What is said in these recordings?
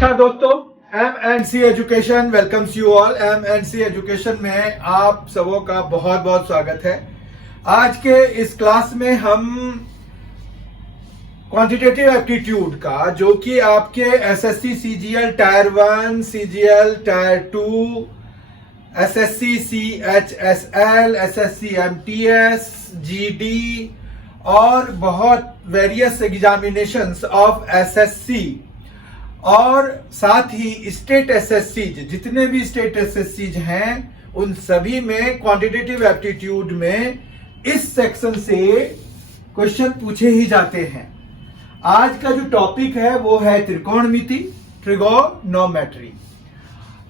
नमस्कार दोस्तों, M and C education welcomes you all. M and C education में आप सबों का बहुत बहुत स्वागत है। आज के इस क्लास में हम क्वांटिटेटिव एप्टीट्यूड का, जो कि आपके SSC CGL tyre 1, CGL tyre 2, SSC CHSL, SSC MTS, GD और बहुत वेरियस एग्जामिनेशंस ऑफ एसएससी और साथ ही स्टेट एसएससीज, जितने भी स्टेट एसएससीज हैं उन सभी में क्वांटिटेटिव एप्टीट्यूड में इस सेक्शन से क्वेश्चन पूछे ही जाते हैं। आज का जो टॉपिक है वो है त्रिकोणमिति, ट्रिगोनोमेट्री।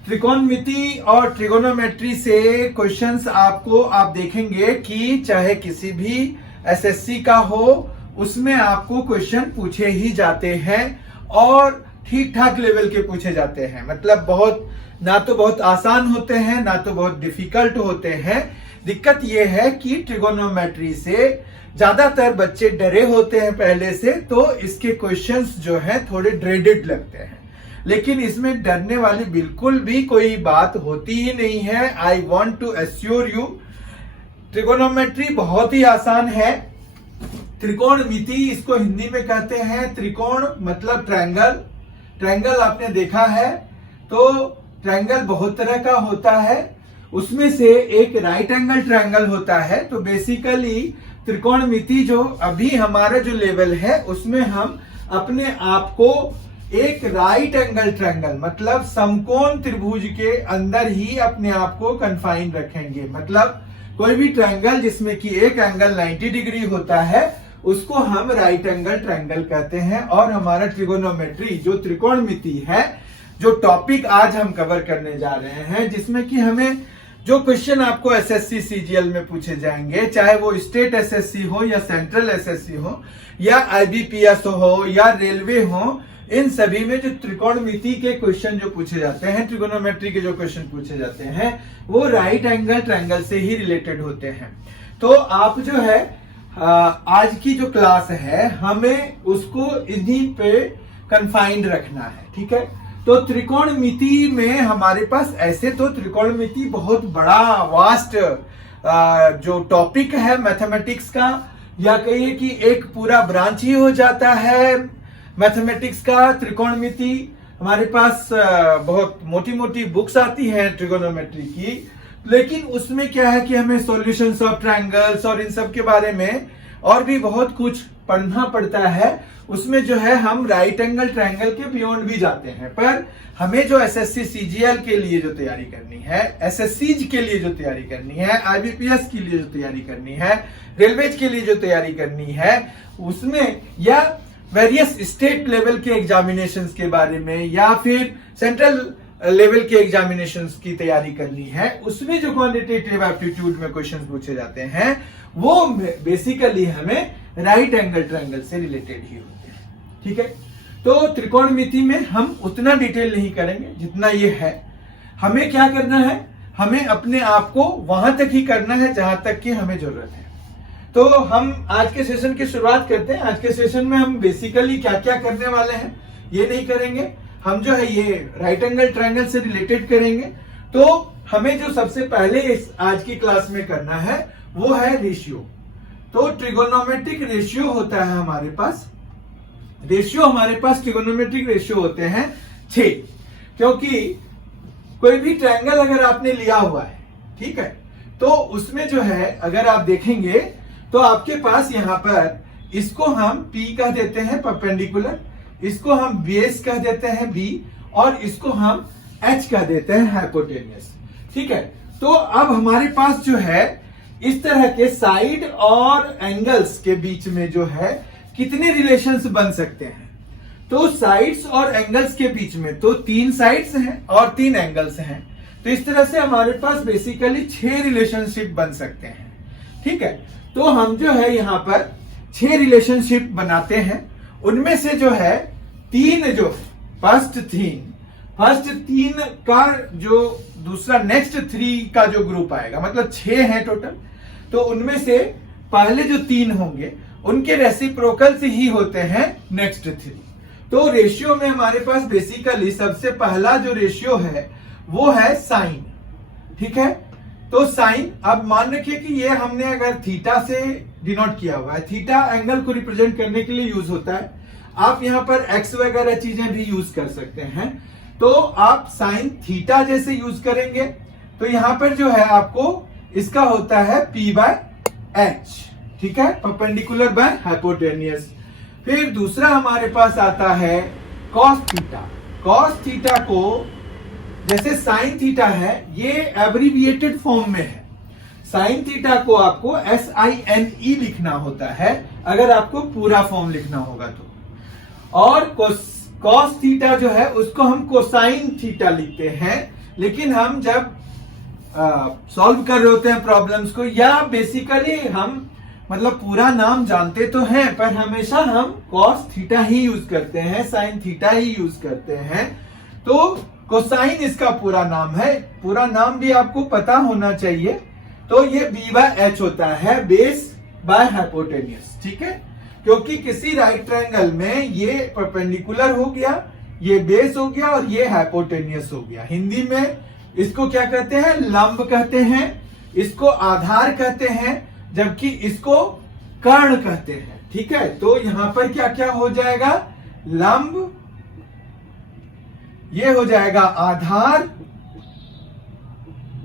त्रिकोणमिति और ट्रिगोनोमेट्री से क्वेश्चंस आपको आप देखेंगे कि चाहे किसी भी एसएससी का हो उसमें आपको क्वेश्चन पूछे ही जाते हैं और ठीक ठाक लेवल के पूछे जाते हैं। मतलब बहुत ना तो बहुत आसान होते हैं ना तो बहुत डिफिकल्ट होते हैं। दिक्कत यह है कि ट्रिगोनोमेट्री से ज्यादातर बच्चे डरे होते हैं पहले से, तो इसके क्वेश्चंस जो हैं थोड़े ड्रेडेड लगते हैं। लेकिन इसमें डरने वाली बिल्कुल भी कोई बात होती ही नहीं है। I want to assure you, trigonometry बहुत ही आसान है। त्रिकोणमिति इसको हिंदी में कहते हैं। त्रिकोण मतलब ट्रायंगल। ट्रायंगल आपने देखा है तो ट्रायंगल बहुत तरह का होता है, उसमें से एक राइट एंगल ट्रायंगल होता है। तो बेसिकली त्रिकोणमिति जो अभी हमारा जो लेवल है उसमें हम अपने आप को एक राइट एंगल ट्रायंगल मतलब समकोण त्रिभुज के अंदर ही अपने आप को कन्फाइन रखेंगे। मतलब कोई भी ट्रायंगल जिसमें कि एक एंगल 90 डिग्री होता है उसको हम राइट एंगल ट्रायंगल कहते हैं। और हमारा ट्रिगोनोमेट्री जो त्रिकोणमिति है, जो टॉपिक आज हम कवर करने जा रहे हैं, जिसमें कि हमें जो क्वेश्चन आपको एसएससी सीजीएल में पूछे जाएंगे, चाहे वो स्टेट एसएससी हो या सेंट्रल एसएससी हो या आईबीपीएस हो या रेलवे हो, इन सभी में जो त्रिकोणमिति के क्वेश्चन जो पूछे जाते हैं, ट्रिगोनोमेट्री के जो क्वेश्चन पूछे जाते हैं, वो राइट एंगल ट्रायंगल से ही रिलेटेड होते हैं। तो आप जो है आज की जो क्लास है हमें उसको इन्हीं पे कन्फाइंड रखना है, ठीक है। तो त्रिकोणमिति में हमारे पास ऐसे तो त्रिकोणमिति बहुत बड़ा वास्ट जो टॉपिक है मैथमेटिक्स का, या कहिए कि एक पूरा ब्रांच ही हो जाता है मैथमेटिक्स का। त्रिकोणमिति हमारे पास बहुत मोटी मोटी बुक्स आती हैं ट्रिगोनोमेट्री की, लेकिन उसमें क्या है कि हमें सॉल्यूशंस ऑफ ट्रायंगल्स और इन सब के बारे में और भी बहुत कुछ पढ़ना पड़ता है। उसमें जो है हम राइट एंगल ट्रायंगल के बियॉन्ड भी जाते हैं। पर हमें जो एसएससी सीजीएल के लिए जो तैयारी करनी है, एसएससीज के लिए जो तैयारी करनी है, आईबीपीएस के लिए जो तैयारी करनी है, रेलवेज के लिए जो तैयारी करनी है, उसमें या वेरियस स्टेट लेवल के एग्जामिनेशंस के बारे में या फिर सेंट्रल लेवल के एग्जामिनेशंस की तैयारी करनी है, उसमें जो क्वांटिटेटिव एप्टीट्यूड में क्वेश्चंस पूछे जाते हैं वो बेसिकली हमें राइट एंगल ट्रायंगल से रिलेटेड ही होते हैं, ठीक है। तो त्रिकोणमिति में हम उतना डिटेल नहीं करेंगे जितना ये है। हमें क्या करना है, हमें अपने आप को वहां तक ही करना है जहां तक की हमें जरूरत है। तो हम आज के सेशन की शुरुआत करते हैं। आज के सेशन में हम बेसिकली क्या क्या करने वाले हैं ये नहीं करेंगे, हम जो है ये राइट एंगल ट्रायंगल से रिलेटेड करेंगे। तो हमें जो सबसे पहले इस आज की क्लास में करना है वो है रेशियो। तो ट्रिगोनोमेट्रिक रेशियो होता है हमारे पास। ट्रिगोनोमेट्रिक रेशियो होते हैं 6, क्योंकि कोई भी ट्रायंगल अगर आपने लिया हुआ है, ठीक है, तो उसमें जो है अगर आप देखेंगे तो आपके पास यहां पर इसको हम P कह देते हैं परपेंडिकुलर, इसको हम बेस कह देते हैं B, और इसको हम H कह देते हैं हाइपोटेन्यूस, ठीक है। तो अब हमारे पास जो है इस तरह के साइड और एंगल्स के बीच में जो है कितने रिलेशंस बन सकते हैं। तो साइड्स और एंगल्स के बीच में तो 3 साइड्स हैं और 3 एंगल्स हैं। तो इस तरह से हमारे पास बेसिकली 6 रिलेशनशिप बन सकते हैं, ठीक है। तो हम जो है यहां पर 6 रिलेशनशिप बनाते हैं। उनमें से जो है 3 जो फर्स्ट 3 का जो दूसरा नेक्स्ट 3 का जो ग्रुप आएगा, मतलब 6 है टोटल। तो उनमें से पहले जो 3 होंगे उनके रेसिप्रोकल से ही होते हैं नेक्स्ट 3। तो रेशियो में हमारे पास बेसिकली सबसे पहला जो रेशियो है वो है साइन। ठीक है, तो साइन, अब मान रखिए कि ये हमने अगर थीटा से डिनोट किया हुआ है, थीटा एंगल को रिप्रेजेंट करने के लिए यूज होता है। आप यहां पर एक्स वगैरह चीजें भी यूज कर सकते हैं, तो आप साइन थीटा जैसे यूज करेंगे तो यहां पर जो है आपको इसका होता है P बाय एच। ठीक है, परपेंडिकुलर बाय हाइपोटेनियस। फिर दूसरा हमारे पास आता है कॉस थीटा। कॉस थीटा को जैसे साइन थीटा है, ये एब्रिविएटेड फॉर्म में है। साइन थीटा को आपको SINE लिखना होता है अगर आपको पूरा फॉर्म लिखना होगा तो, और कॉस थीटा जो है उसको हम कोसाइन थीटा लिखते हैं। लेकिन हम जब सॉल्व कर रहे होते हैं प्रॉब्लम्स को, या बेसिकली हम मतलब पूरा नाम जानते तो हैं पर हमेशा हम कॉस थीटा ही यूज करते हैं, साइन थीटा ही यूज करते हैं। तो कोसाइन इसका पूरा नाम है, पूरा नाम भी आपको पता होना चाहिए। तो ये B बाय एच होता है, बेस बाय हाइपोटेनियस। ठीक है, क्योंकि किसी राइट ट्रायंगल में ये परपेंडिकुलर हो गया, ये बेस हो गया और ये हाइपोटेनियस हो गया। हिंदी में इसको क्या कहते हैं? लंब कहते हैं, इसको आधार कहते हैं, जबकि इसको कर्ण कहते हैं। ठीक है, तो यहां पर क्या क्या हो जाएगा? लंब, ये हो जाएगा आधार,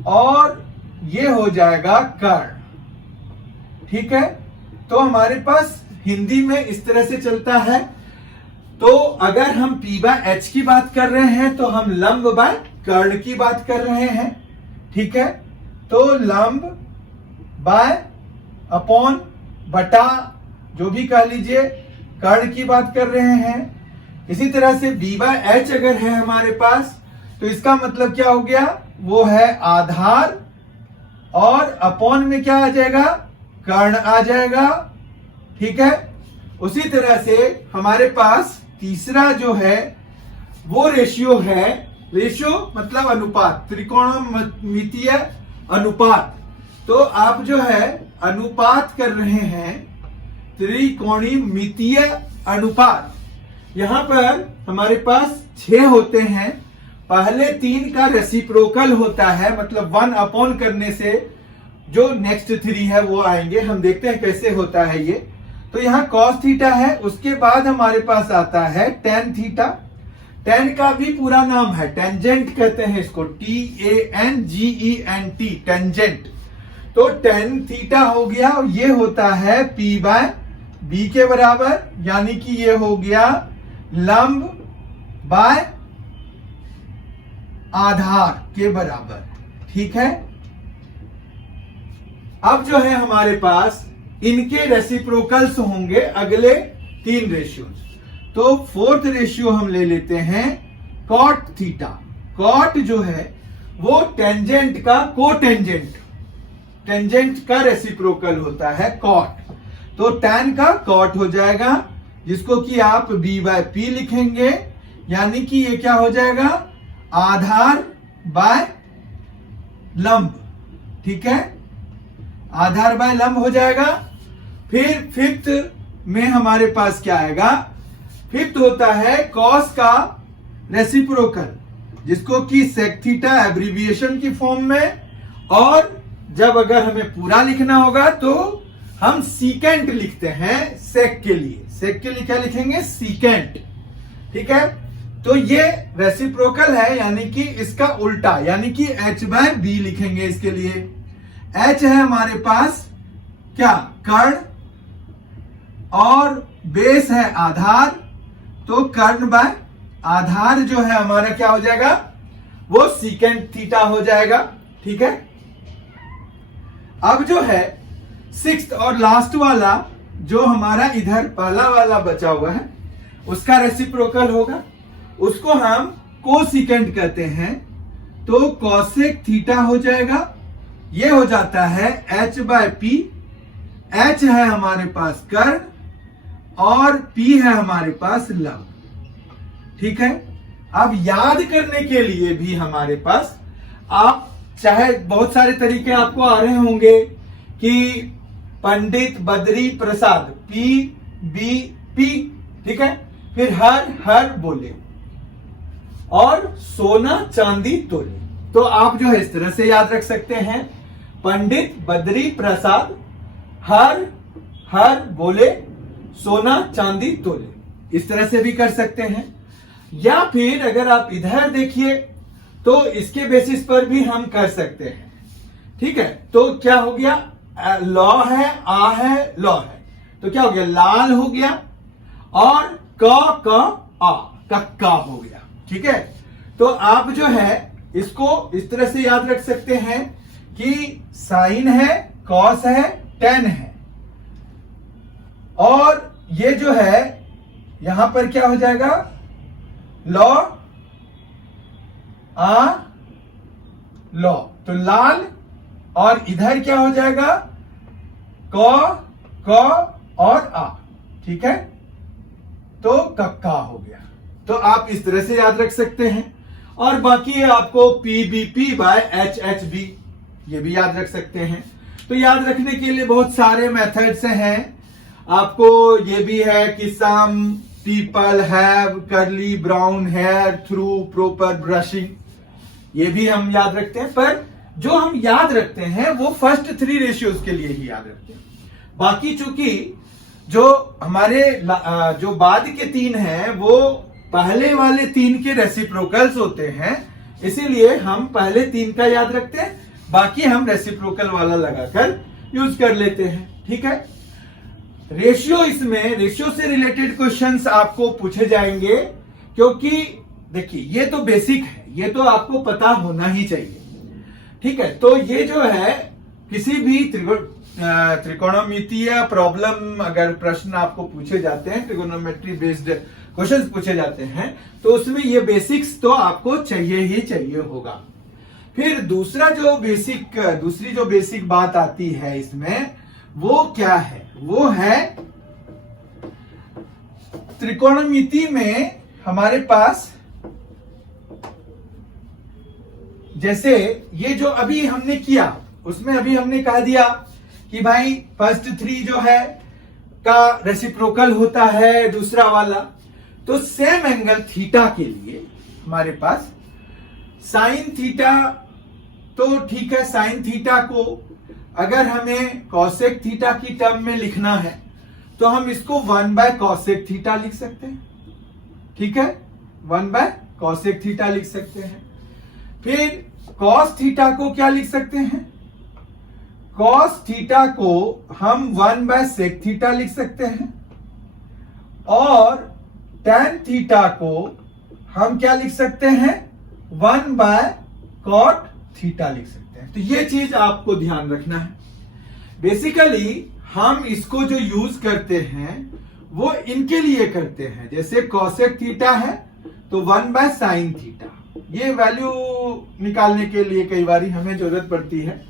और ये हो जाएगा कर्ण। ठीक है, तो हमारे पास हिंदी में इस तरह से चलता है। तो अगर हम P बाय एच की बात कर रहे हैं तो हम लंब बाय कर्ण की बात कर रहे हैं। ठीक है, तो लंब बाय अपॉन बटा जो भी कह लीजिए, कर्ण की बात कर रहे हैं। इसी तरह से B बाय एच अगर है हमारे पास तो इसका मतलब क्या हो गया? वो है आधार, और अपॉन में क्या आ जाएगा? कर्ण आ जाएगा। ठीक है, उसी तरह से हमारे पास तीसरा जो है वो रेशियो है, रेशियो मतलब अनुपात, त्रिकोणमितीय अनुपात। तो आप जो है अनुपात कर रहे हैं, त्रिकोणमितीय अनुपात। यहां पर हमारे पास 6 होते हैं, पहले 3 का रेसिप्रोकल होता है, मतलब 1 अपॉन करने से जो नेक्स्ट 3 है वो आएंगे। हम देखते हैं कैसे होता है ये। तो यहां कॉस थीटा है, उसके बाद हमारे पास आता है टेन थीटा। टेन का भी पूरा नाम है, टेंजेंट कहते हैं इसको, TANGENT, टेंजेंट। तो टेन थीटा हो गया, और ये होता है P बाय B के बराबर, यानी कि ये हो गया लंब बाय आधार के बराबर। ठीक है, अब जो है हमारे पास इनके रेसिप्रोकल्स होंगे अगले 3 रेशियोज। तो फोर्थ रेशियो हम ले लेते हैं कॉट थीटा। कॉट जो है वो टेंजेंट का कोटेंजेंट, टेंजेंट का रेसिप्रोकल होता है कॉट। तो टैन का कॉट हो जाएगा, जिसको कि आप B बाय P लिखेंगे, यानी कि ये क्या हो जाएगा? आधार बाय लंब। ठीक है, आधार बाय लंब हो जाएगा। फिर फिफ्थ में हमारे पास क्या आएगा? फिफ्थ होता है कॉस का रेसिप्रोकल, जिसको कि सेक थीटा एब्रिविएशन की फॉर्म में, और जब अगर हमें पूरा लिखना होगा तो हम सीकेंट लिखते हैं सेक के लिए। सेक के लिए क्या लिखेंगे? सीकेंट। ठीक है, तो ये रेसिप्रोकल है, यानी कि इसका उल्टा, यानी कि H बाय B लिखेंगे इसके लिए। H है हमारे पास क्या? कर्ण, और बेस है आधार, तो कर्ण बाय आधार जो है हमारा क्या हो जाएगा? वो सीकेंट थीटा हो जाएगा। ठीक है, अब जो है सिक्स्थ और लास्ट वाला जो हमारा इधर पहला वाला बचा हुआ है, उसका रेसिप्रोकल होगा, उसको हम कोसिकेंट कहते हैं। तो कॉसेक थीटा हो जाएगा, ये हो जाता है H बाय P। H है हमारे पास कर्ण, और P है हमारे पास लंब। ठीक है, अब याद करने के लिए भी हमारे पास, आप चाहे बहुत सारे तरीके आपको आ रहे होंगे कि पंडित बद्री प्रसाद, PBP। ठीक है, फिर हर हर बोले और सोना चांदी तोले। तो आप जो है इस तरह से याद रख सकते हैं, पंडित बद्री प्रसाद हर हर बोले सोना चांदी तोले। इस तरह से भी कर सकते हैं। या फिर अगर आप इधर देखिए तो इसके बेसिस पर भी हम कर सकते हैं। ठीक है, तो क्या हो गया, लॉ है, आ है, लॉ है, तो क्या हो गया, लाल हो गया और आ कक्का हो गया। ठीक है, तो आप जो है इसको इस तरह से याद रख सकते हैं कि साइन है, कॉस है, टेन है, और ये जो है यहां पर क्या हो जाएगा, लॉ आ लॉ, तो लाल, और इधर क्या हो जाएगा, क और आ। ठीक है, तो कक्का हो गया। तो आप इस तरह से याद रख सकते हैं। और बाकी आपको PBP बाय HHB ये भी याद रख सकते हैं। तो याद रखने के लिए बहुत सारे मेथड्स हैं। आपको ये भी है कि some people have curly brown hair through proper brushing, ये भी हम याद रखते हैं। पर जो हम याद रखते हैं वो फर्स्ट 3 रेशियोज के लिए ही याद रखते हैं। बाकी चूंकि जो हमारे जो बाद के 3 हैं वो पहले वाले 3 के रेसिप्रोकल्स होते हैं, इसीलिए हम पहले 3 का याद रखते हैं, बाकी हम रेसिप्रोकल वाला लगाकर यूज कर लेते हैं। ठीक है, रेशियो, इसमें रेशियो से रिलेटेड क्वेश्चंस आपको पूछे जाएंगे, क्योंकि देखिए ये तो बेसिक है, ये तो आपको पता होना ही चाहिए। ठीक है, तो ये जो है किसी भी त्रिकोणमितीय प्रॉब्लम अगर प्रश्न आपको पूछे जाते हैं, ट्रिगोनोमेट्री बेस्ड क्वेश्चंस पूछे जाते हैं, तो उसमें ये बेसिक्स तो आपको चाहिए ही चाहिए होगा। फिर दूसरी जो बेसिक बात आती है इसमें, वो क्या है, वो है त्रिकोणमिति में हमारे पास, जैसे ये जो अभी हमने किया उसमें अभी हमने कह दिया कि भाई फर्स्ट 3 जो है का रेसिप्रोकल होता है दूसरा वाला। तो सेम एंगल थीटा के लिए हमारे पास साइन थीटा, तो ठीक है, साइन थीटा को अगर हमें कॉसेक थीटा की टर्म में लिखना है तो हम इसको 1/कॉसेक थीटा लिख सकते हैं। ठीक है, 1/कॉसेक थीटा लिख सकते हैं। फिर कॉस थीटा को क्या लिख सकते हैं, कॉस थीटा को हम 1/सेक थीटा लिख सकते हैं, और टैन थीटा को हम क्या लिख सकते हैं, 1/कॉट थीटा लिख सकते हैं। तो ये चीज आपको ध्यान रखना है। बेसिकली हम इसको जो यूज करते हैं वो इनके लिए करते हैं, जैसे कॉसेक थीटा है तो 1/साइन थीटा, ये वैल्यू निकालने के लिए कई बार हमें जरूरत पड़ती है।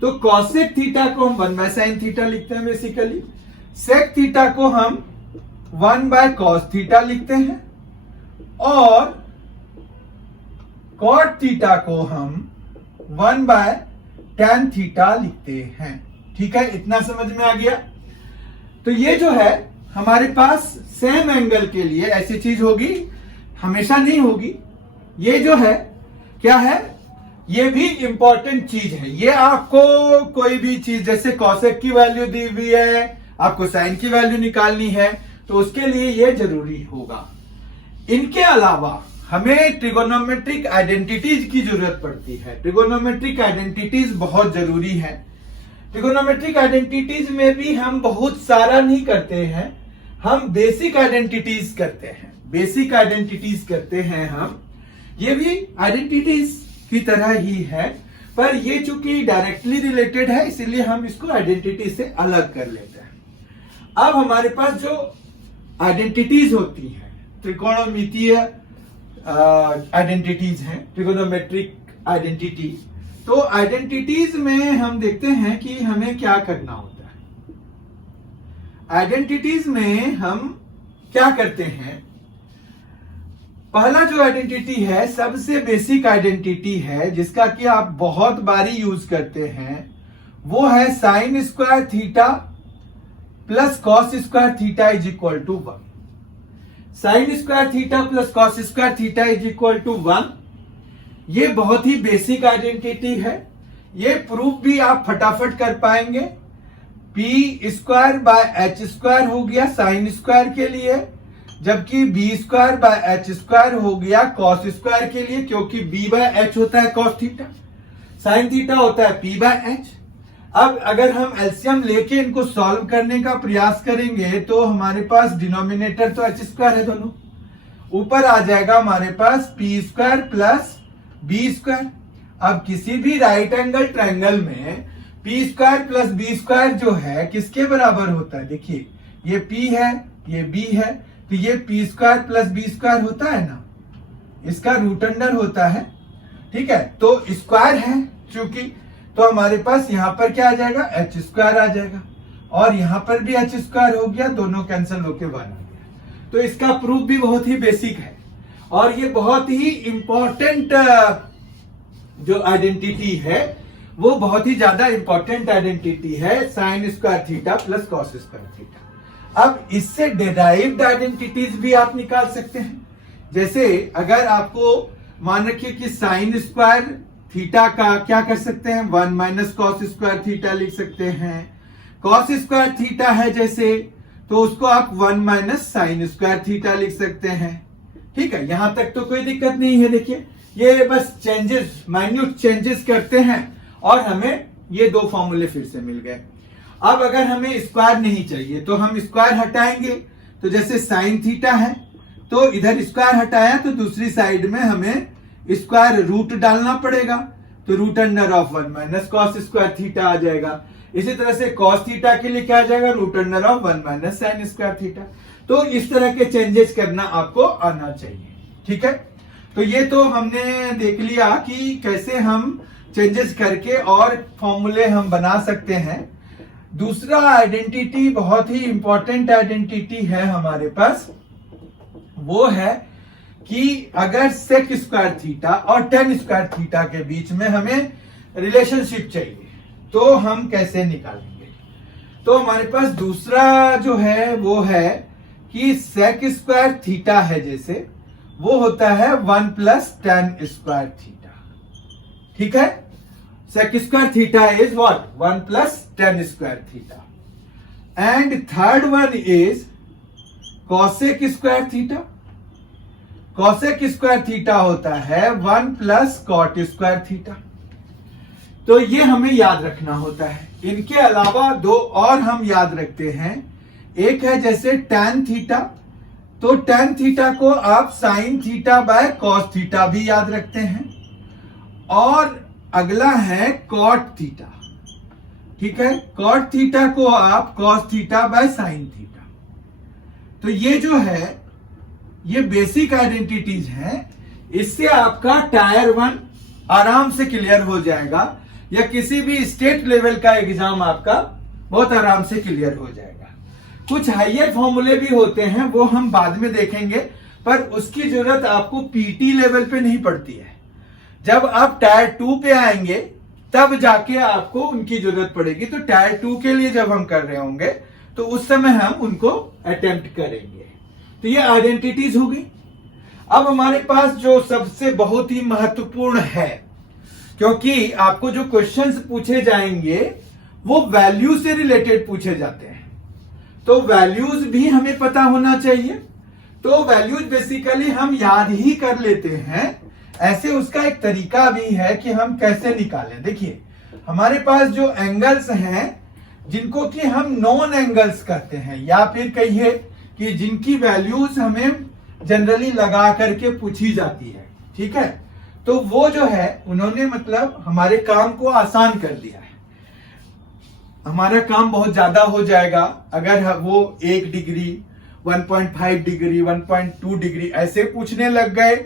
तो कॉसेक थीटा को हम 1/साइन थीटा लिखते हैं बेसिकली, सेक थीटा को हम 1/कॉस थीटा लिखते हैं, और कॉट थीटा को हम 1/टैन थीटा लिखते हैं। ठीक है, इतना समझ में आ गया। तो ये जो है हमारे पास सेम एंगल के लिए ऐसी चीज होगी, हमेशा नहीं होगी। ये जो है क्या है, ये भी इंपॉर्टेंट चीज है। ये आपको कोई भी चीज, जैसे कॉसेक की वैल्यू दी हुई है, आपको साइन की वैल्यू निकालनी है, तो उसके लिए ये जरूरी होगा। इनके अलावा हमें ट्रिगोनोमेट्रिक आइडेंटिटीज की जरूरत पड़ती है। ट्रिगोनोमेट्रिक आइडेंटिटीज बहुत जरूरी है। ट्रिगोनोमेट्रिक आइडेंटिटीज में भी हम बहुत सारा नहीं करते हैं, हम बेसिक आइडेंटिटीज करते हैं। बेसिक आइडेंटिटीज करते हैं हम, ये भी आइडेंटिटीज की तरह ही है, पर ये चूंकि डायरेक्टली रिलेटेड है इसलिए हम इसको आइडेंटिटी से अलग कर लेते हैं। अब हमारे पास जो आइडेंटिटीज होती हैं, त्रिकोणमितीय आइडेंटिटीज हैं, ट्रिगोनोमेट्रिक आइडेंटिटी, तो आइडेंटिटीज में हम देखते हैं कि हमें क्या करना होता है। आइडेंटिटीज में हम क्या करते हैं, पहला जो आइडेंटिटी है सबसे बेसिक आइडेंटिटी है, जिसका कि आप बहुत बारी यूज करते हैं, वो है sine square theta plus cos square theta is equal to 1। Sine square theta plus cos square theta is equal to 1। ये बहुत ही बेसिक आइडेंटिटी है, ये प्रूफ भी आप फटाफट कर पाएंगे। P square by H square हो गया साइन स्क्वायर के लिए, जबकि B square by H square हो गया कॉस स्क्वायर के लिए, क्योंकि बी बाय एच होता है कॉस थीटा, साइन थीटा होता है पी बाय एच। अब अगर हम एलसीएम लेके इनको सॉल्व करने का प्रयास करेंगे तो हमारे पास डिनोमिनेटर तो एच स्क्वायर है दोनों, ऊपर आ जाएगा हमारे पास P square plus B square. अब किसी भी राइट एंगल ट्रायंगल में P square plus B square जो है किसके बराबर होता है? देखिए ये पी है ये बी है, तो ये P square plus B square होता है ना, इसका रूट अंडर होता है, ठीक है। तो स्क्वायर है चूंकि, तो हमारे पास यहां पर क्या आ जाएगा? एच स्क्वायर आ जाएगा, और यहां पर भी एच स्क्वायर हो गया, दोनों कैंसिल होके 1 आ गया। तो इसका प्रूफ भी बहुत ही बेसिक है, और ये बहुत ही इंपॉर्टेंट जो आइडेंटिटी है वो बहुत ही ज्यादा इंपॉर्टेंट आइडेंटिटी है, sine square theta plus cos square theta. अब इससे डिराइव्ड आइडेंटिटीज भी आप निकाल सकते हैं। जैसे अगर आपको मान रखिए कि साइन स्क्वायर थीटा का क्या कर सकते हैं? 1 माइनस कॉस स्क्वायर थीटा लिख सकते हैं। कॉस स्क्वायर थीटा है जैसे, तो उसको आप 1 माइनस साइन स्क्वायर थीटा लिख सकते हैं, ठीक है। यहां तक तो कोई दिक्कत नहीं है। देखिए ये बस चेंजेस, माइन्यूट चेंजेस करते हैं और हमें ये दो फॉर्मूले फिर से मिल गए। अब अगर हमें स्क्वायर नहीं चाहिए तो हम स्क्वायर हटाएंगे, तो जैसे साइन थीटा है तो इधर स्क्वायर हटाया तो दूसरी साइड में हमें स्क्वायर रूट डालना पड़ेगा, तो root under of 1 minus cos square theta आ जाएगा। इसी तरह से कॉस थीटा के लिए क्या आ जाएगा? Root under of 1 minus sine square theta. तो इस तरह के चेंजेस करना आपको आना चाहिए, ठीक है। तो ये तो हमने देख लिया कि कैसे हम चेंजेस करके और फॉर्मूले हम बना सकते हैं। दूसरा आइडेंटिटी बहुत ही इंपॉर्टेंट आइडेंटिटी है हमारे पास, वो है कि अगर सेक स्क्वायर थीटा और टेन स्क्वायर थीटा के बीच में हमें रिलेशनशिप चाहिए तो हम कैसे निकालेंगे? तो हमारे पास दूसरा जो है वो है कि सेक स्क्वायर थीटा है जैसे, वो होता है 1 प्लस टेन स्क्वायर थीटा, ठीक है। Sec square theta is what? 1 plus tan square theta. And third one is cosec square theta. Cosec square theta होता है 1 प्लस कॉट स्क्वायर थीटा। तो ये हमें याद रखना होता है। इनके अलावा दो और हम याद रखते हैं। एक है जैसे tan थीटा, तो tan थीटा को आप sine theta by cos theta भी याद रखते हैं, और अगला है कॉट थीटा, ठीक है। कॉट थीटा को आप cos theta by sine theta. तो ये जो है ये बेसिक आइडेंटिटीज हैं। इससे आपका टायर 1 आराम से क्लियर हो जाएगा, या किसी भी स्टेट लेवल का एग्जाम आपका बहुत आराम से क्लियर हो जाएगा। कुछ हाइयर फॉर्मूले भी होते हैं, वो हम बाद में देखेंगे, पर उसकी जरूरत आपको पीटी लेवल पे नहीं पड़ती है। जब आप टायर 2 पे आएंगे तब जाके आपको उनकी जरूरत पड़ेगी। तो टायर 2 के लिए जब हम कर रहे होंगे तो उस समय हम उनको अटेम्प्ट करेंगे। तो ये आइडेंटिटीज होगी। अब हमारे पास जो सबसे बहुत ही महत्वपूर्ण है, क्योंकि आपको जो क्वेश्चंस पूछे जाएंगे वो वैल्यू से रिलेटेड पूछे जाते हैं, तो वैल्यूज भी हमें पता होना चाहिए। तो वैल्यूज बेसिकली हम याद ही कर लेते हैं। ऐसे उसका एक तरीका भी है कि हम कैसे निकालें। देखिए हमारे पास जो एंगल्स हैं जिनको कि हम नॉन एंगल्स कहते हैं, या फिर कहिए कि जिनकी वैल्यूज हमें जनरली लगा करके पूछी जाती है, ठीक है। तो वो जो है उन्होंने मतलब हमारे काम को आसान कर दिया है। हमारा काम बहुत ज्यादा हो जाएगा अगर वो 1 डिग्री 1.5 डिग्री 1.2 डिग्री ऐसे पूछने लग गए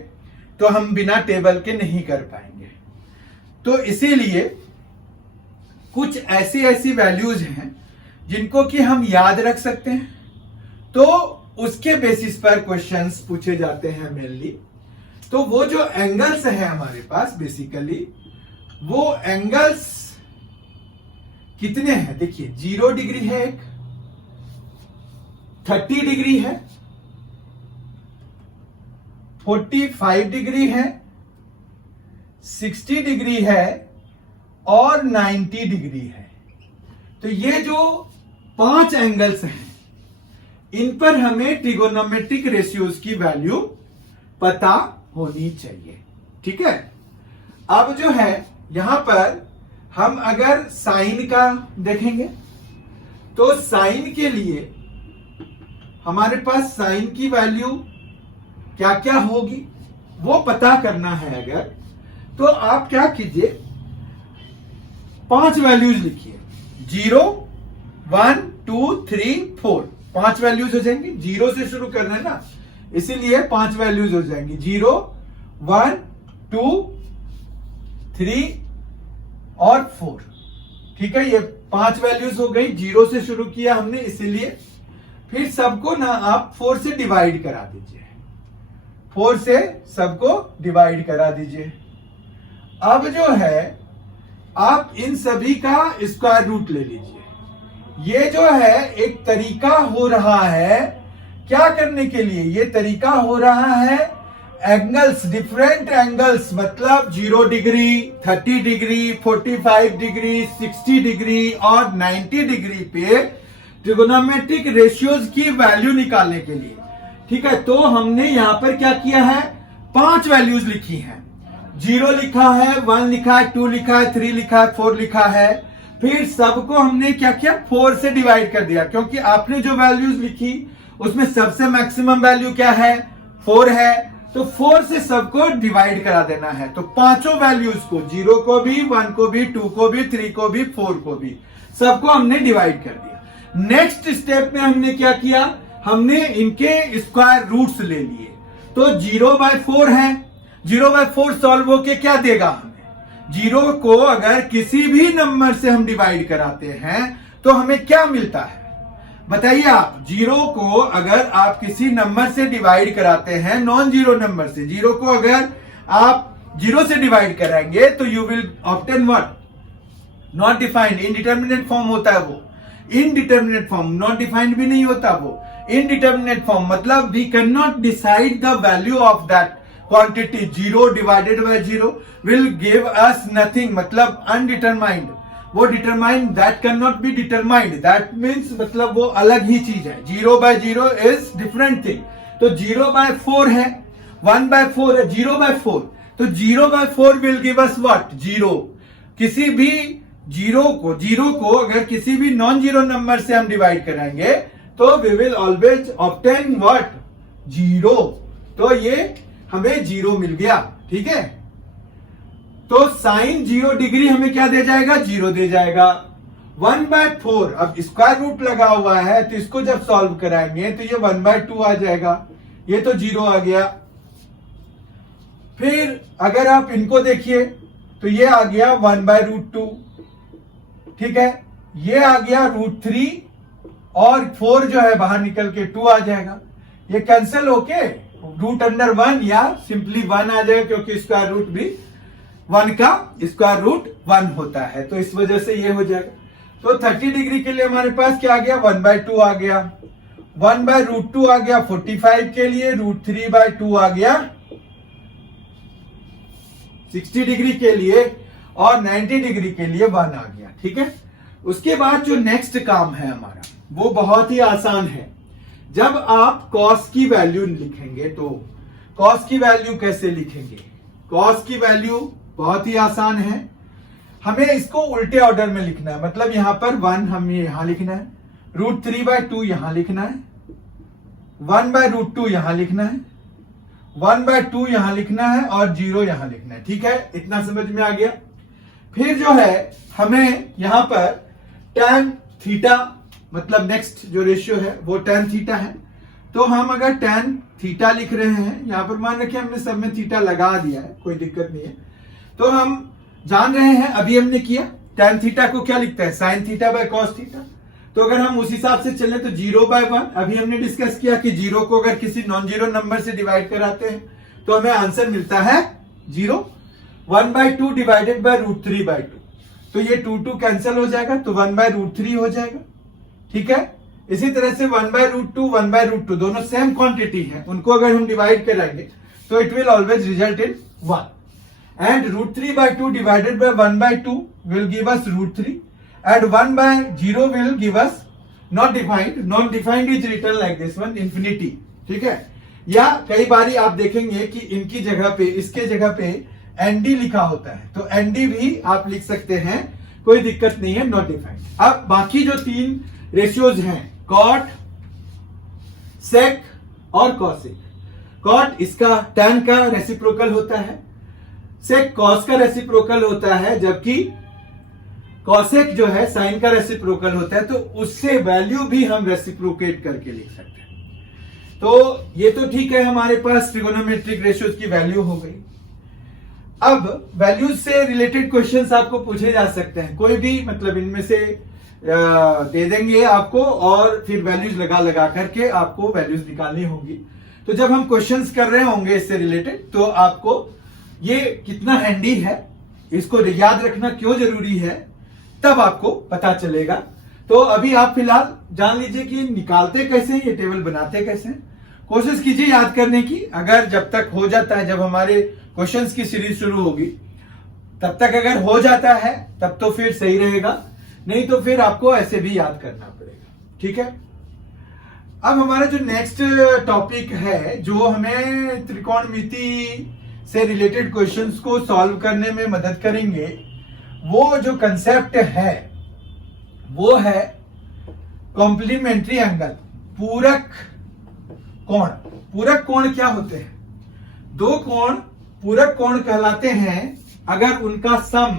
तो हम बिना टेबल के नहीं कर पाएंगे। तो इसीलिए कुछ ऐसी वैल्यूज हैं जिनको कि हम याद रख सकते हैं, तो उसके बेसिस पर क्वेश्चंस पूछे जाते हैं मेनली। तो वो जो एंगल्स हैं हमारे पास बेसिकली, वो एंगल्स कितने हैं? देखिए 0 डिग्री है, एक 30 डिग्री है, 45 डिग्री है, 60 डिग्री है और 90 डिग्री है। तो ये जो 5 एंगल्स हैं, इन पर हमें ट्रिगोनोमेट्रिक रेशियोज की वैल्यू पता होनी चाहिए। ठीक है, अब जो है यहां पर हम अगर साइन का देखेंगे तो साइन के लिए हमारे पास साइन की वैल्यू क्या क्या होगी वो पता करना है। अगर तो आप क्या कीजिए, 5 वैल्यूज लिखिए, 0, 1, 2, 3, 4, 5 वैल्यूज हो जाएंगी। 0 से शुरू करना है ना, इसीलिए 5 वैल्यूज हो जाएंगी, 0, 1, 2, 3 और 4। ठीक है, ये 5 वैल्यूज हो गई। 0 से शुरू किया हमने, इसीलिए फिर सबको ना आप 4 से डिवाइड करा दीजिए, 4 से सबको डिवाइड करा दीजिए। अब जो है आप इन सभी का स्क्वायर रूट ले लीजिए। ये जो है एक तरीका हो रहा है क्या करने के लिए, ये तरीका हो रहा है एंगल्स, डिफरेंट एंगल्स, मतलब 0 डिग्री, 30 डिग्री, 45 डिग्री, 60 डिग्री और 90 डिग्री पे ट्रिगोनोमेट्रिक रेशियोज की वैल्यू निकालने के लिए। ठीक है, तो हमने यहां पर क्या किया है, 5 वैल्यूज लिखी हैं। 0 लिखा है, 1 लिखा है, 2 लिखा है, 3 लिखा है, 4 लिखा है। फिर सबको हमने क्या किया, 4 से डिवाइड कर दिया, क्योंकि आपने जो वैल्यूज लिखी उसमें सबसे मैक्सिमम वैल्यू क्या है, 4 है। तो 4 से सबको डिवाइड करा देना है। तो पांचों वैल्यूज को, 0 को भी, 1 को भी, 2 को भी, 3 को भी, 4 को भी, सबको हमने डिवाइड कर दिया। नेक्स्ट स्टेप में हमने क्या किया, हमने इनके स्क्वायर रूट्स ले लिए। तो 0/4 है, 0/4 सॉल्व होके क्या देगा हमें, 0 को अगर किसी भी नंबर से हम डिवाइड कराते हैं तो हमें क्या मिलता है बताइए आप। 0 को अगर आप किसी नंबर से डिवाइड कराते हैं, नॉन जीरो नंबर से, 0 को अगर आप 0 से डिवाइड कराएंगे तो you will obtain what, not defined, indeterminate form होता है वो। इनडिटर्मिनेट फॉर्म, नॉट डिफाइंड भी नहीं होता वो, इनडिटर्मिनेट फॉर्म, मतलब we can not decide the value of that quantity. 0 divided by 0 will give us nothing, मतलब अनडिटरमाइंड। वो determined, that can not be determined, that means मतलब वो अलग ही चीज है। 0/0 इज डिफरेंट थिंग। तो 0/4 है, 1/4 है, 0/4। तो 0/4 विल गिव अस व्हाट, 0। किसी भी 0 को अगर किसी भी नॉन जीरो नंबर से हम डिवाइड कराएंगे तो we will always obtain what, 0। तो ये हमें 0 मिल गया। ठीक है, तो साइन 0 डिग्री हमें क्या दे जाएगा, 0 दे जाएगा। 1/4, अब स्क्वायर रूट लगा हुआ है तो इसको जब सॉल्व कराएंगे तो ये 1/2 आ जाएगा, ये तो 0 आ गया। फिर अगर आप इनको देखिए तो ये आ गया 1/√2। ठीक है, ये आ गया √3 और 4 जो है बाहर निकल के 2 आ जाएगा। ये कैंसिल होके √1 या सिंपली 1 आ जाएगा, क्योंकि स्क्वायर रूट भी 1 का स्क्वायर रूट 1 होता है, तो इस वजह से ये हो जाएगा। तो 30 डिग्री के लिए हमारे पास क्या आ गया, 1/2 आ गया, 1/√2 आ गया 45 के लिए, √3/2 आ गया 60 डिग्री के लिए, और 90 डिग्री के लिए 1 आ गया। ठीक है, उसके बाद जो नेक्स्ट काम है हमारा वो बहुत ही आसान है। जब आप कॉस की वैल्यू लिखेंगे तो कॉस की वैल्यू कैसे लिखेंगे, कॉस की वैल्यू बहुत ही आसान है। हमें इसको उल्टे ऑर्डर में लिखना है, मतलब यहां पर 1 हमें यहां लिखना है, √3/2 यहां लिखना है, 1/√2 यहां लिखना है, 1/2 यहां लिखना है और 0 यहां लिखना है। ठीक है, इतना समझ में आ गया। फिर जो है हमें यहां पर tan थीटा, मतलब नेक्स्ट जो रेशियो है वो tan थीटा है। तो हम अगर tan थीटा लिख रहे हैं, यहां पर मान रखिए हमने सब में थीटा लगा दिया है, कोई दिक्कत नहीं है। तो हम जान रहे हैं, अभी हमने किया, tan थीटा को क्या लिखता है, sin θ/cos थीटा। तो अगर हम उस हिसाब से चले तो 0/1, अभी हमने डिस्कस किया कि 0 को अगर किसी नॉन जीरो नंबर से डिवाइड कराते हैं तो हमें आंसर मिलता है 0। 1/2 डिवाइडेड बाय √3/2, तो ये 2 कैंसिल हो जाएगा, तो 1/√3 हो जाएगा। ठीक है, इसी तरह से 1/√2 1/√2 दोनों सेम क्वांटिटी है, उनको अगर हम डिवाइड कराएंगे तो it will always result in 1. And √3/2 divided by 1/2 will give us √3, and 1/0 will give us not defined. Non defined is written like this one, infinity. ठीक है. या कई बारी आप देखेंगे कि इनकी जगह पे, इसके जगह पे ND लिखा होता है, तो ND भी आप लिख सकते हैं, कोई दिक्कत नहीं है, नॉट डिफाइंड. अब बाकी जो 3 रेशियोज हैं, कॉट, सेक और कॉसेक. कॉट इसका tan का रेसिप्रोकल होता है, सेक कॉस का रेसिप्रोकल होता है, जबकि कॉसेक जो है साइन का रेसिप्रोकल होता है, तो उससे वैल्यू भी हम रेसिप्रोकेट करके लिख सकते हैं. तो ये तो ठीक है, हमारे पास ट्रिगोनोमेट्रिक रेशियोज की वैल्यू हो गई. अब वैल्यूज से रिलेटेड क्वेश्चंस आपको पूछे जा सकते हैं, कोई भी मतलब इनमें से दे देंगे आपको, और फिर वैल्यूज लगा लगा करके आपको वैल्यूज निकालनी होगी. तो जब हम क्वेश्चंस कर रहे होंगे इससे रिलेटेड, तो आपको ये कितना हैंडी है, इसको याद रखना क्यों जरूरी है, तब आपको पता चलेगा. तो अभी आप फिलहाल जान लीजिए कि निकालते कैसे हैं, ये टेबल बनाते कैसे हैं. कोशिश कीजिए याद करने की. अगर जब तक हो जाता है, जब हमारे क्वेश्चंस की सीरीज शुरू होगी, तब तक अगर हो जाता है तब तो फिर सही रहेगा, नहीं तो फिर आपको ऐसे भी याद करना पड़ेगा. ठीक है. अब हमारा जो नेक्स्ट टॉपिक है, जो हमें त्रिकोणमिति से रिलेटेड क्वेश्चंस को सॉल्व करने में मदद करेंगे, वो जो कंसेप्ट है वो है कॉम्प्लीमेंट्री एंगल, पूरक कोण. पूरक कोण क्या होते हैं? 2 कोण पूरक कोण कहलाते हैं अगर उनका सम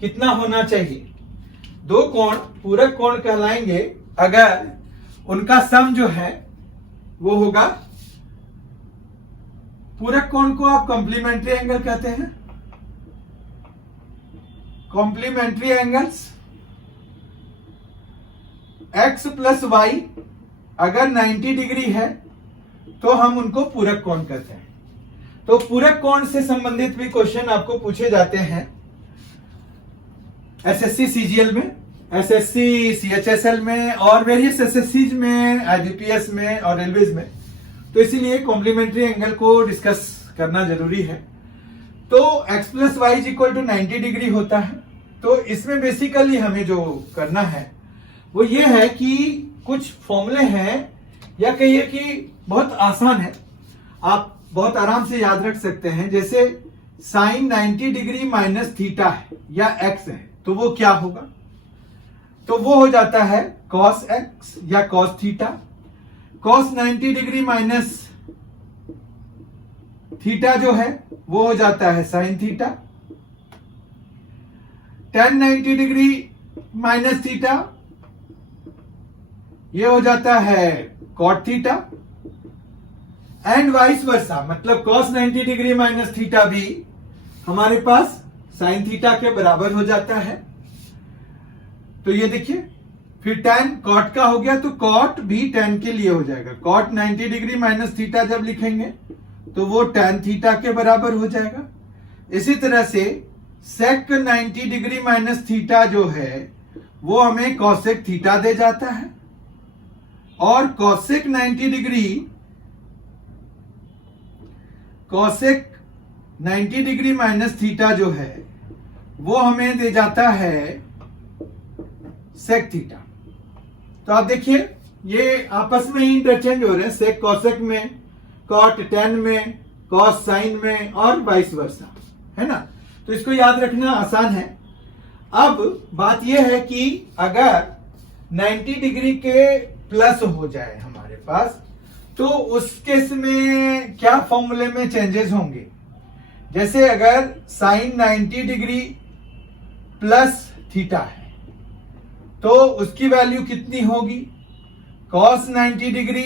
कितना होना चाहिए. 2 कोण पूरक कोण कहलाएंगे अगर उनका सम जो है वो होगा, पूरक कोण को आप कॉम्प्लीमेंट्री एंगल कहते हैं. Complementary angles x plus Y अगर 90 डिग्री है तो हम उनको पूरक कोण कहते हैं. तो पूरक कोण से संबंधित भी क्वेश्चन आपको पूछे जाते हैं एसएससी सीजीएल में, एसएससी सीएचएसएल में, और वेरियस एसएससीज में, आईबीपीएस में और रेलवेज में. तो इसीलिए कॉम्प्लीमेंट्री एंगल को डिस्कस करना जरूरी है. तो x plus Y is equal to 90 degree होता है. तो इसमें बेसिकली हमें जो करना है वो ये है कि कुछ फॉर्मूले हैं, या कहिए कि बहुत आसान है, आप बहुत आराम से याद रख सकते हैं. जैसे साइन 90 डिग्री माइनस थीटा है या x है, तो वो क्या होगा? तो वो हो जाता है cos x या cos theta. cos 90 degree minus theta जो है वो हो जाता है sin theta. tan 90 degree minus theta ये हो जाता है cot theta. And vice versa, मतलब cos 90 डिग्री माइनस थीटा भी हमारे पास sin थीटा के बराबर हो जाता है. तो ये देखिए, फिर tan cot का हो गया, तो cot भी tan के लिए हो जाएगा. cot 90 डिग्री माइनस थीटा जब लिखेंगे तो वो tan थीटा के बराबर हो जाएगा. इसी तरह से sec 90 डिग्री माइनस थीटा जो है वो हमें cosec थीटा दे जाता है, और cosec 90 डिग्री माइनस थीटा जो है वो हमें दे जाता है sec थीटा. तो आप देखिए ये आपस में ही इंटरचेंज हो रहे हैं, sec cosec में, cot tan में, cos sin में, और वाइस वर्सा, है ना. तो इसको याद रखना आसान है. अब बात यह है कि अगर 90 डिग्री के प्लस हो जाए हमारे पास, तो उस केस में क्या फॉर्मूले में चेंजेस होंगे. जैसे अगर साइन 90 डिग्री प्लस थीटा है तो उसकी वैल्यू कितनी होगी. cos 90 डिग्री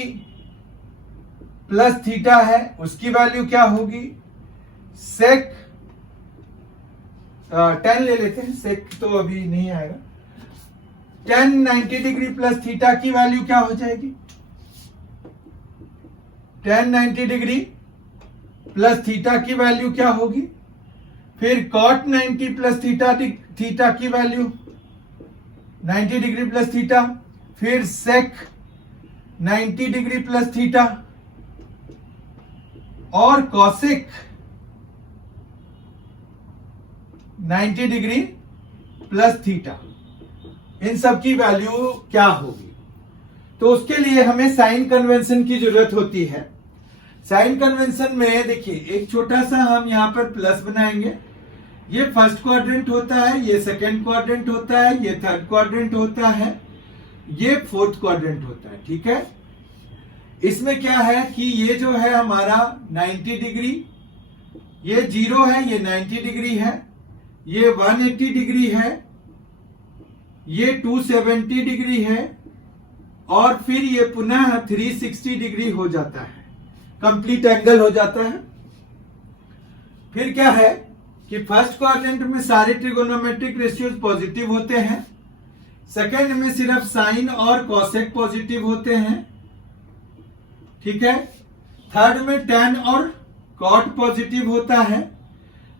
प्लस थीटा है, उसकी वैल्यू क्या होगी. sec tan ले लेते हैं, sec तो अभी नहीं आएगा. tan 90 डिग्री प्लस थीटा की वैल्यू क्या हो जाएगी. tan 90 डिग्री प्लस थीटा की वैल्यू क्या होगी. फिर cot 90 प्लस थीटा की वैल्यू 90 डिग्री प्लस थीटा. फिर sec 90 डिग्री प्लस थीटा, और कॉसेक 90 डिग्री प्लस थीटा, इन सब की वैल्यू क्या होगी? तो उसके लिए हमें साइन कन्वेंशन की जरूरत होती है। साइन कन्वेंशन में देखिए एक छोटा सा हम यहां पर प्लस बनाएंगे। ये फर्स्ट क्वाड्रेंट होता है, ये सेकंड क्वाड्रेंट होता है, ये थर्ड क्वाड्रेंट होता है, ये फोर्थ क्वाड्रेंट होता है। ठीक है, इसमें क्या है कि ये जो है हमारा 90 डिग्री, ये 0 है, ये 90 डिग्री है, ये 180 डिग्री है, ये 270 डिग्री है, और फिर ये पुनः 360 डिग्री हो जाता है, कंप्लीट एंगल हो जाता है। फिर क्या है कि फर्स्ट क्वाड्रेंट में सारे ट्रिगोनोमेट्रिक रेशियोज पॉजिटिव होते हैं, सेकंड में सिर्फ साइन और कॉसेक पॉजिटिव होते हैं। ठीक है, थर्ड में टैन और कॉट पॉजिटिव होता है,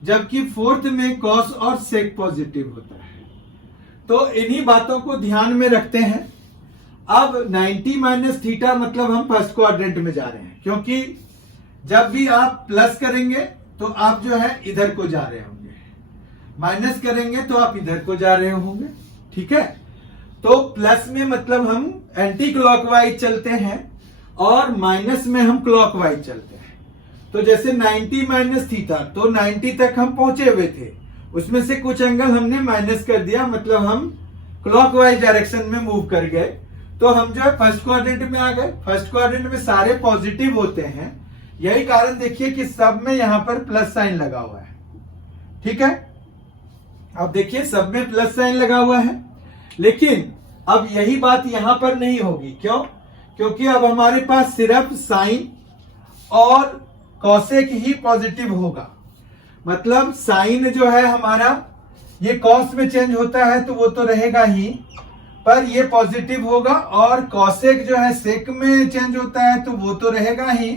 जबकि फोर्थ में कॉस और सेक पॉजिटिव होता है। तो इन्हीं बातों को ध्यान में रखते हैं। अब 90 माइनस थीटा मतलब हम फर्स्ट क्वाड्रेंट में जा रहे हैं, क्योंकि जब भी आप प्लस करेंगे तो आप जो है इधर को जा रहे होंगे, माइनस करेंगे तो आप इधर को जा रहे होंगे। ठीक है, तो प्लस में मतलब हम एंटी क्लॉकवाइज चलते हैं और माइनस में हम क्लॉकवाइज चलते हैं। तो जैसे 90 माइनस थीटा, तो 90 तक हम पहुंचे हुए थे, उसमें से कुछ एंगल हमने माइनस कर दिया, मतलब हम क्लॉकवाइज डायरेक्शन में मूव कर गए, तो हम जो है फर्स्ट क्वाड्रेंट में आ गए। फर्स्ट क्वाड्रेंट में सारे पॉजिटिव होते हैं, यही कारण देखिए कि सब में यहां पर प्लस साइन लगा हुआ है। ठीक है, अब देखिए सब में प्लस साइन लगा हुआ है, लेकिन अब यही बात यहां पर नहीं होगी। क्यों? क्योंकि अब हमारे पास सिर्फ साइन और कॉसेक ही पॉजिटिव होगा। मतलब साइन जो है हमारा ये कॉस में चेंज होता है तो वो तो रहेगा ही, पर ये पॉजिटिव होगा, और कॉसेक जो है सेक में चेंज होता है तो वो तो रहेगा ही,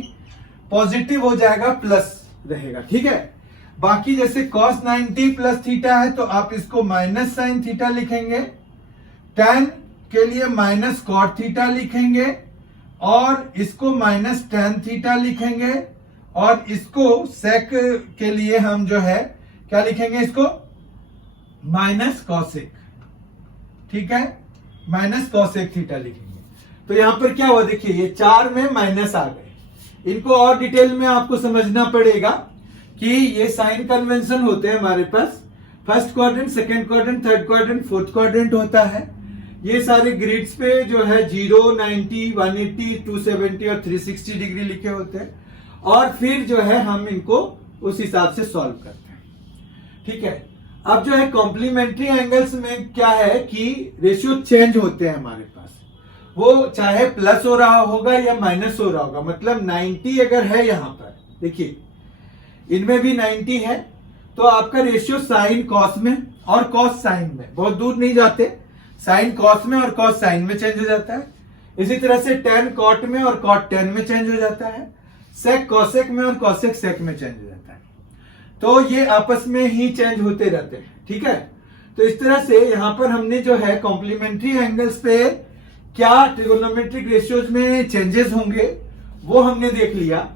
पॉजिटिव हो जाएगा, प्लस रहेगा। ठीक है, बाकी जैसे कॉस 90 प्लस थीटा है तो आप इसको माइनस साइन थीटा लिखेंगे, टैन के लिए माइनस कॉट थीटा लिखेंगे, और इसको माइनस टैन थीटा लिखेंगे, और इसको सेक के लिए हम जो है क्या लिखेंगे, इसको माइनस कॉसेक। ठीक है, माइनस कॉसेक थीटा लिखेंगे। तो यहां पर क्या हुआ, देखिए ये 4 में माइनस आ गए। इनको और डिटेल में आपको समझना पड़ेगा कि ये साइन कन्वेंशन होते हैं हमारे पास। First quadrant, second quadrant, third quadrant, fourth quadrant होता है। ये सारे ग्रिड्स पे जो है 0, 90, 180, 270 और 360 डिग्री लिखे होते हैं, और फिर जो है हम इनको उस हिसाब से सॉल्व करते हैं। ठीक है, अब जो है कॉम्प्लीमेंट्री एंगल्स में क्या है कि रेशियो चेंज होते हैं हमारे पास, वो चाहे प्लस हो रहा होगा या माइनस हो रहा होगा। मतलब 90 अगर है यहां पर, देखिए इनमें भी 90 है, तो आपका रेशियो साइन कॉस में और कॉस साइन में, बहुत दूर नहीं जाते, साइन कॉस में और कॉस साइन में चेंज हो जाता है। इसी तरह से टैन कॉट में और कॉट टैन में चेंज हो जाता है, सेक कॉसेक में और कॉसेक सेक में चेंज हो जाता है। तो ये आपस में ही चेंज होते रहते हैं। ठीक है, तो इस तरह से यहां पर हमने जो है कॉम्प्लीमेंट्री एंगल्स पे क्या ट्रिगोनोमेट्रिक रेशियोज में चेंजेस होंगे वो हमने देख लिया।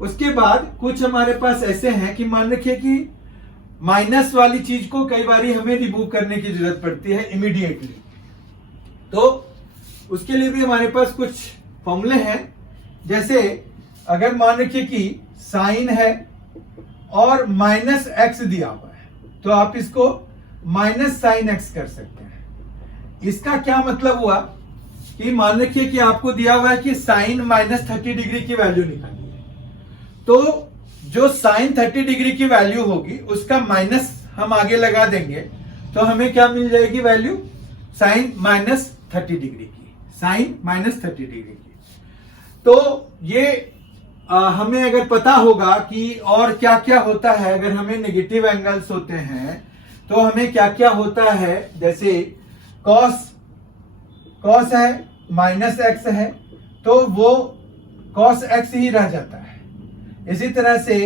उसके बाद कुछ हमारे पास ऐसे हैं कि मान रखिए कि माइनस वाली चीज को कई बार हमें रिमूव करने की जरूरत पड़ती है इमीडिएटली, तो उसके लिए भी हमारे पास कुछ फॉर्मूले हैं। जैसे अगर मान रखिए कि साइन है और माइनस एक्स दिया हुआ है, तो आप इसको माइनस साइन एक्स कर सकते हैं। इसका क्या मतलब हुआ कि मान रखिए कि आपको दिया हुआ है कि साइन माइनस 30 डिग्री की वैल्यू निकालनी है, तो जो साइन 30 डिग्री की वैल्यू होगी उसका माइनस हम आगे लगा देंगे, तो हमें क्या मिल जाएगी वैल्यू, साइन माइनस 30 डिग्री की, साइन माइनस 30 डिग्री की। तो ये हमें अगर पता होगा कि और क्या क्या होता है, अगर हमें नेगेटिव एंगल्स होते हैं तो हमें क्या क्या होता है, जैसे कॉस है माइनस एक्स है तो वो कॉस एक्स ही रह जाता है। इसी तरह से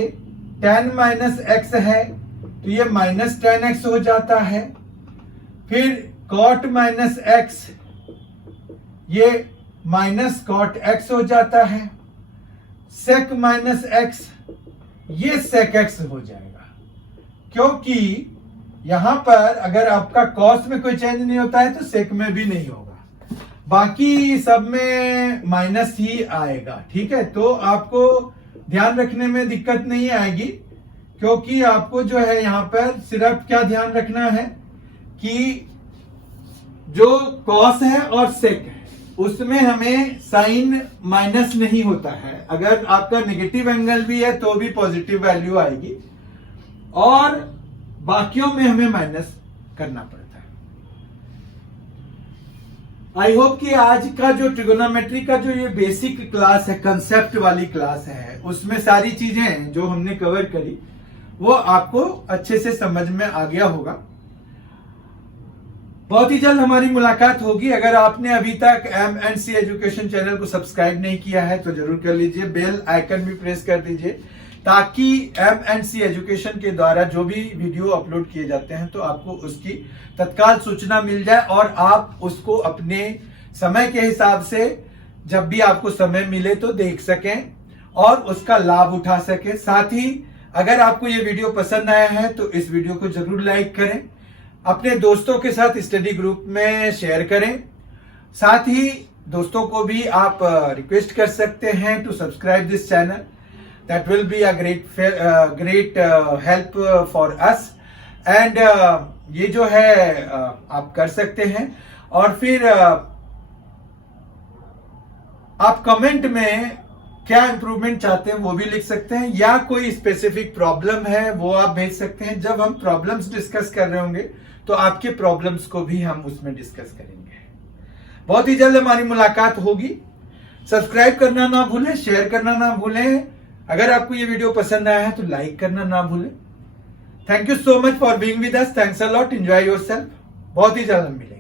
tan माइनस एक्स है तो ये माइनस tan एक्स हो जाता है। फिर cot माइनस एक्स ये माइनस cot एक्स हो जाता है। sec माइनस एक्स ये sec x हो जाएगा, क्योंकि यहां पर अगर आपका कॉस में कोई चेंज नहीं होता है तो सेक में भी नहीं होगा, बाकी सब में माइनस ही आएगा। ठीक है, तो आपको ध्यान रखने में दिक्कत नहीं आएगी, क्योंकि आपको जो है यहां पर सिर्फ क्या ध्यान रखना है कि जो कॉस है और सेक है उसमें हमें साइन माइनस नहीं होता है। अगर आपका नेगेटिव एंगल भी है तो भी पॉजिटिव वैल्यू आएगी, और बाकियों में हमें माइनस करना पड़ता है। आई होप कि आज का जो ट्रिगोनोमेट्री का जो ये बेसिक क्लास है, कंसेप्ट वाली क्लास है, उसमें सारी चीजें जो हमने कवर करी वो आपको अच्छे से समझ में आ गया होगा। बहुत ही जल्द हमारी मुलाकात होगी। अगर आपने अभी तक M&C एजुकेशन चैनल को सब्सक्राइब नहीं किया है तो जरूर कर लीजिए, बेल आइकन भी प्रेस कर दीजिए, ताकि M&C एजुकेशन के द्वारा जो भी वीडियो अपलोड किए जाते हैं तो आपको उसकी तत्काल सूचना मिल जाए और आप उसको अपने समय के हिसाब से जब भी आपको समय मिले तो देख सकें और उसका लाभ उठा सकें। साथ ही अगर आपको ये वीडियो पसंद आया है तो इस वीडियो को जरूर लाइक करें, अपने दोस्तों के साथ स्टडी ग्रुप में शेयर करें। साथ ही दोस्तों को भी आप रिक्वेस्ट कर सकते हैं to subscribe this channel, that will be a great help for us. And ये जो है आप कर सकते हैं, और फिर आप कमेंट में क्या इंप्रूवमेंट चाहते हैं वो भी लिख सकते हैं, या कोई स्पेसिफिक प्रॉब्लम है वो आप भेज सकते हैं। जब हम प्रॉब्लम्स डिस्कस कर रहे होंगे तो आपके प्रॉब्लम्स को भी हम उसमें डिस्कस करेंगे। बहुत ही जल्द हमारी मुलाकात होगी। सब्सक्राइब करना ना भूलें, शेयर करना ना भूलें। अगर आपको ये वीडियो पसंद आया है तो लाइक करना ना भूलें। Thank you so much for being with us. Thanks a lot. Enjoy yourself. बहुत ही जल्द हम मिलेंगे।